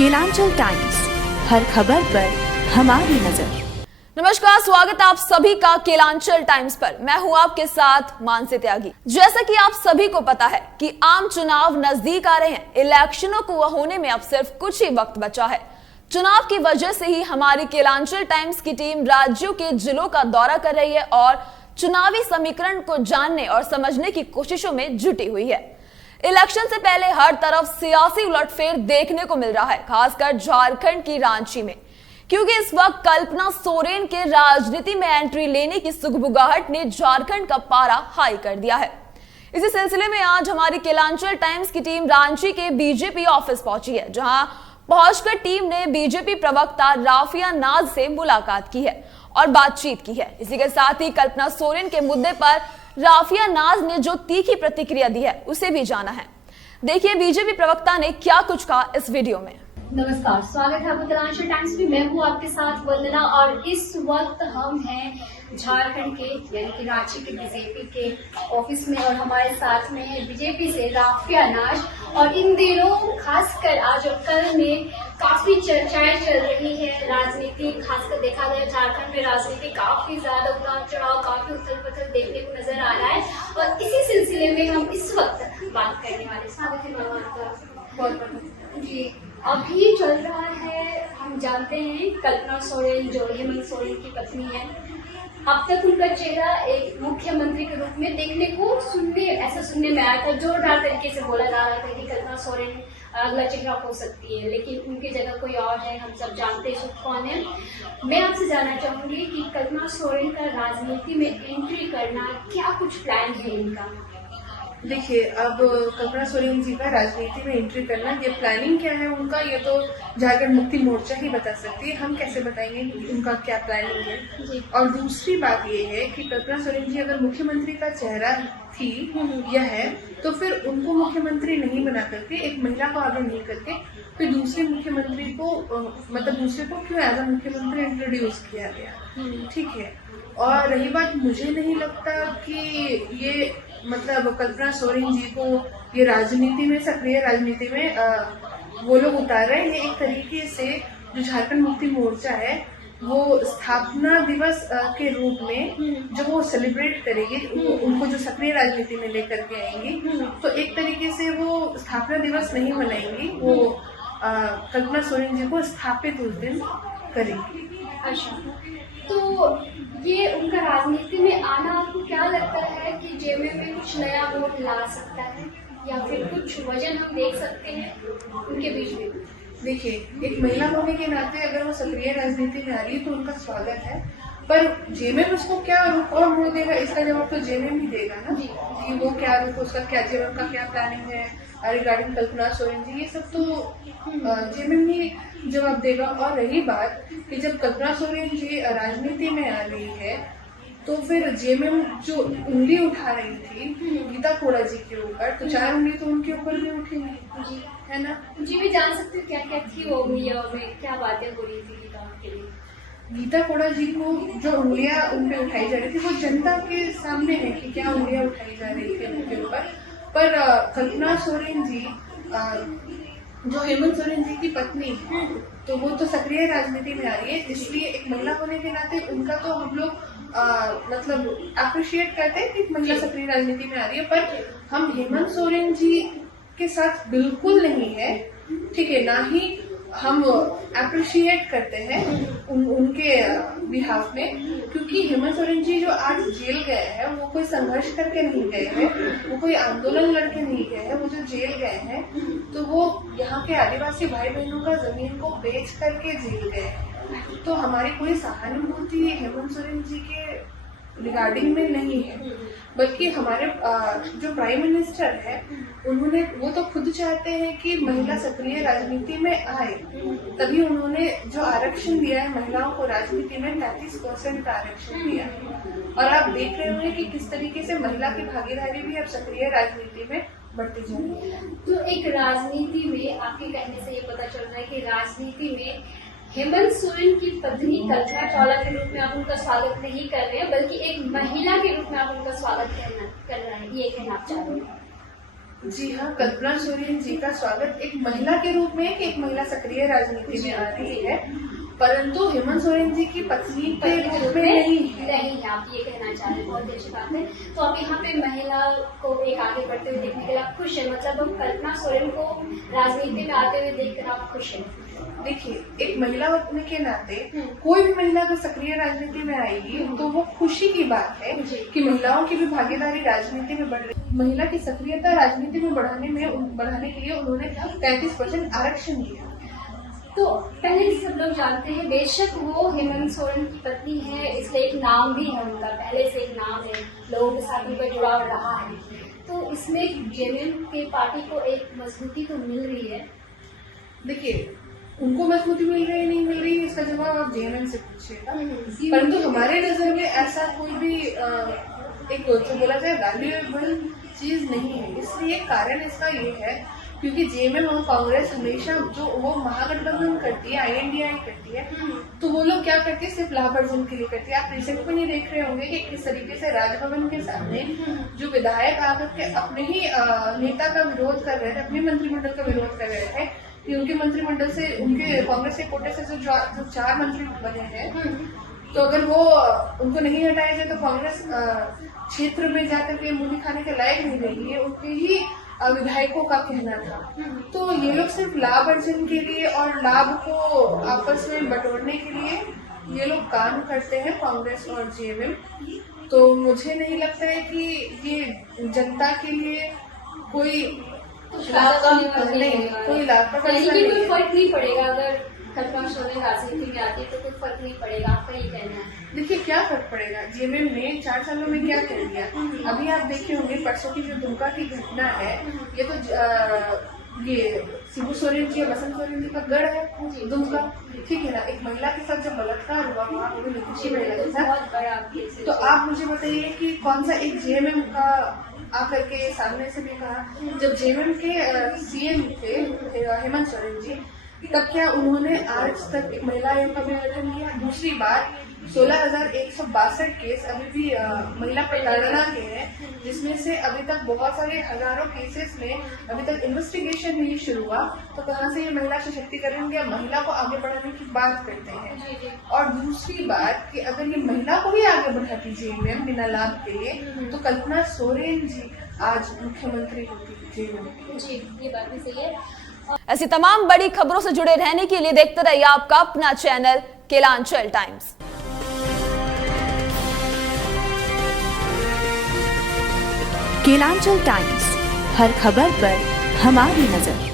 Kelanchal Times, हर खबर पर हमारी नजर। नमस्कार, स्वागत है आप सभी का केलांचल टाइम्स पर। मैं हूं आपके साथ मानसी त्यागी। जैसा कि आप सभी को पता है कि आम चुनाव नजदीक आ रहे हैं। इलेक्शनों को होने में अब सिर्फ कुछ ही वक्त बचा है। चुनाव की वजह से ही हमारी केलांचल टाइम्स की टीम राज्यों के जिलों का दौरा कर रही है और चुनावी समीकरण को जानने और समझने की कोशिशों में जुटी हुई है। इलेक्शन से पहले हर तरफ सियासी उलटफेर देखने को मिल रहा है, खासकर झारखंड की रांची में, क्योंकि इस वक्त कल्पना सोरेन के राजनीति में एंट्री लेने की सुगबुगाहट ने झारखंड का पारा हाई कर दिया है। इसी सिलसिले में आज हमारी केलांचल टाइम्स की टीम रांची के बीजेपी ऑफिस पहुंची है, जहां पहुंचकर टीम ने बीजेपी प्रवक्ता राफिया नाज से मुलाकात की है और बातचीत की है। इसी के साथ ही कल्पना सोरेन के मुद्दे पर राफिया नाज ने जो तीखी प्रतिक्रिया दी है उसे भी जाना है। देखिए बीजेपी प्रवक्ता ने क्या कुछ कहा इस वीडियो में। नमस्कार, स्वागत है आपका केलांचल टाइम्स में। मैं हूँ आपके साथ वंदना और इस वक्त हम हैं झारखंड के यानी कि रांची के बीजेपी के ऑफिस में और हमारे साथ में बीजेपी से राफिया नाज। और इन दिनों खासकर आज और कल में काफी चर्चाएं चल रही है राजनीति, खासकर देखा गया झारखंड में राजनीति काफी ज्यादा उतार चढ़ाव, काफी उथल पुथल देखने को नजर आ रहा है और इसी सिलसिले में हम इस वक्त बात करने वाले। स्वागत है मैम आपका। बहुत जी, अभी चल रहा है, हम जानते हैं कल्पना सोरेन जो हेमंत सोरेन की पत्नी है, अब तक उनका चेहरा एक मुख्यमंत्री के रूप में देखने को सुनने में आया था। जोरदार तरीके से बोला जा रहा था कि कल्पना सोरेन अगला चेहरा हो सकती है, लेकिन उनकी जगह कोई और है। हम सब जानते हैं कौन है। मैं आपसे जानना चाहूंगी कि कल्पना सोरेन का राजनीति में एंट्री करना, क्या कुछ प्लान है इनका? देखिए, अब कल्पना सोरेन जी का राजनीति में एंट्री करना, ये प्लानिंग क्या है उनका, ये तो झारखंड मुक्ति मोर्चा ही बता सकती है। हम कैसे बताएंगे उनका क्या प्लानिंग है। और दूसरी बात ये है कि कल्पना सोरेन जी अगर मुख्यमंत्री का चेहरा थी या है तो फिर उनको मुख्यमंत्री नहीं बना करके, एक महिला को आगे नहीं करके फिर दूसरे मुख्यमंत्री को मतलब दूसरे को क्यों एज अ मुख्यमंत्री इंट्रोड्यूस किया गया। ठीक है। और रही बात, मुझे नहीं लगता कि ये मतलब कल्पना सोरेन जी को ये राजनीति में, सक्रिय राजनीति में वो लोग उतार रहे हैं। ये एक तरीके से जो झारखंड मुक्ति मोर्चा है वो स्थापना दिवस के रूप में जो वो सेलिब्रेट करेगी, उनको जो सक्रिय राजनीति में लेकर के आएंगी, तो एक तरीके से वो स्थापना दिवस नहीं मनाएंगी, वो कल्पना सोरेन जी को स्थापित उस दिन करेंगी। अच्छा, तो ये उनका राजनीति में आना आपको क्या लगता है कि जेमे में कुछ नया वोट ला सकता है या फिर कुछ वजन हम देख सकते हैं उनके बीच में? देखिए, एक महिला होने के नाते अगर वो सक्रिय राजनीति में आ रही है तो उनका स्वागत है, पर जेएमएम उसको क्या रुख और मोड़ देगा इसका जवाब तो जेएमएम ही देगा ना जी। वो क्या रुख, उसका क्या जेएमएम का क्या प्लानिंग है रिगार्डिंग कल्पना सोरेन जी, ये सब तो जेएमएम ही जवाब देगा। और रही बात कि जब कल्पना सोरेन जी राजनीति में आ रही है तो फिर जेएमएम जो उंगली उठा रही थी गीता कोड़ा जी के ऊपर, तो 4 उंगली तो उनके ऊपर भी उठेंगी जी, है ना। जी, भी जान सकते हो क्या क्या थी वो उंगलियों में, क्या बातें हो रही थी गीता कोड़ा जी को जो उंगलियां उन पे उठाई जा रही थी वो जनता के सामने है कि क्या उंगलियां उठाई जा रही थी उनके ऊपर। पर कल्पना सोरेन जी जो हेमंत सोरेन जी की पत्नी है तो वो तो सक्रिय राजनीति में आ रही है, इसलिए एक महिला होने के नाते उनका तो हम लोग मतलब अप्रिशिएट करते हैं कि महिला सक्रिय राजनीति में आ रही है। पर हम हेमंत सोरेन जी के साथ बिल्कुल नहीं है, ठीक है, ना ही हम अप्रिशिएट करते हैं उनके बिहाफ में, क्योंकि हेमंत सोरेन जी जो आज जेल गए हैं वो कोई संघर्ष करके नहीं गए हैं, वो कोई आंदोलन लड़के नहीं गए हैं। वो जो जेल गए हैं तो वो यहाँ के आदिवासी भाई बहनों का जमीन को बेच करके जेल गए हैं। तो हमारी कोई सहानुभूति हेमंत सोरेन जी के रिगार्डिंग में नहीं है, बल्कि हमारे जो प्राइम मिनिस्टर है उन्होंने, वो तो खुद चाहते हैं कि महिला सक्रिय राजनीति में आए, तभी उन्होंने जो आरक्षण दिया है महिलाओं को राजनीति में 33% का आरक्षण दिया है। और आप देख रहे होंगे कि किस तरीके से महिला की भागीदारी भी अब सक्रिय राजनीति में बढ़ती जा रही है। तो एक राजनीति में आपके कहने से ये पता चल रहा है कि राजनीति में हेमंत सोरेन की पत्नी कल्पना चावला के रूप में आप उनका स्वागत नहीं कर रहे हैं, बल्कि एक महिला के रूप में आप उनका स्वागत कर रहे हैं, ये कहना आप चाह रहे हैं? जी हाँ, कल्पना सोरेन जी का स्वागत एक महिला के रूप में कि एक महिला सक्रिय राजनीति में आ रही है, परंतु हेमंत सोरेन जी की पत्नी के रूप में नहीं है। नहीं है, आप ये कहना चाह रहे हैं, बहुत अच्छी बात है। तो आप यहाँ पे महिला को एक आगे बढ़ते हुए देखने के लिए आप खुश है, मतलब हम कल्पना सोरेन को राजनीति में आते हुए देखकर आप खुश हैं? देखिए, एक महिला होने के नाते कोई भी महिला अगर सक्रिय राजनीति में आएगी तो वो खुशी की बात है कि महिलाओं की भी भागीदारी राजनीति में बढ़ रही है। महिला की सक्रियता राजनीति में बढ़ाने के लिए उन्होंने 33% आरक्षण दिया। तो पहले सब लोग जानते हैं, बेशक वो हेमंत सोरेन की पत्नी है, इसलिए एक नाम भी है उनका, पहले से एक नाम है, लोगों के साथ उनका जुड़ाव रहा है। तो इसमें जेएमएम के पार्टी को एक मजबूती तो मिल रही है। देखिए, उनको मजबूती मिल रही है नहीं मिल रही है, इसका जवाब आप जेएमएम से पूछिएगा। परंतु हमारे नजर में ऐसा कोई भी एक जो बोला जाए वैल्यूएबल चीज नहीं है। इसलिए कारण इसका ये है क्योंकि जेएमएम और कांग्रेस हमेशा जो वो महागठबंधन करती है, आईएनडीआई करती है, तो वो लोग क्या करती है, सिर्फ लाभ अर्जन के लिए करती है। आप रिसेंट में नहीं देख रहे होंगे कि किस तरीके से राजभवन के सामने जो विधायक आकर के अपने ही नेता का विरोध कर रहे थे, अपने मंत्रिमंडल का विरोध कर रहे थे कि उनके मंत्रिमंडल से, उनके कांग्रेस के कोटे से जो 4 मंत्री बने हैं, तो अगर वो उनको नहीं हटाया जाए तो कांग्रेस क्षेत्र में जाकर के मूली खाने के लायक नहीं रहेगी, उनके ही विधायकों का कहना था। तो ये लोग सिर्फ लाभ अर्जन के लिए और लाभ को आपस में बटोरने के लिए ये लोग काम करते हैं, कांग्रेस और जेएमएम। तो मुझे नहीं लगता है कि ये जनता के लिए कोई लाभ का कोई लाभ का कोई फर्क नहीं पड़ेगा अगर कल्पना सोरेन राजनीति में आती है, तो कोई फर्क नहीं पड़ेगा, आपका ये कहना है? देखिए, क्या फर्क पड़ेगा, जेएमएम ने 4 सालों में क्या कर दिया। अभी आप देखे होंगे परसों की जो दुमका की घटना है, ये तो ये शिबू सोरेन जी और बसंत सोरेन जी का गढ़ है दुमका, ठीक है ना। एक महिला के साथ जब बलात्कार हुआ वहाँ वो भी नीतीश महिला के साथ, तो आप मुझे बताइए कि कौन सा एक जेएमएम का आकर के सामने से भी कहा, जब जेएमएम के सीएम थे हेमंत सोरेन जी, तब क्या उन्होंने आज तक एक महिला आयोग का भी गठन किया? दूसरी बात, 16,162 केस अभी भी महिला प्रताड़ना के हैं, जिसमें से अभी तक बहुत सारे हजारों केसेस में अभी तक इन्वेस्टिगेशन नहीं शुरू हुआ। तो कहाँ से ये महिला सशक्तिकरण या महिला को आगे बढ़ाने की बात करते हैं? और दूसरी बात कि अगर ये महिला को ही आगे बढ़ाती जेएमएम बिना लाभ के लिए, तो कल्पना सोरेन जी आज मुख्यमंत्री होती जेएमएम। जी, ये बात भी सही है। ऐसी तमाम बड़ी खबरों से जुड़े रहने के लिए देखते रहिए आपका अपना channel Kelanchal Times. Kelanchal Times, हर खबर पर हमारी नजर।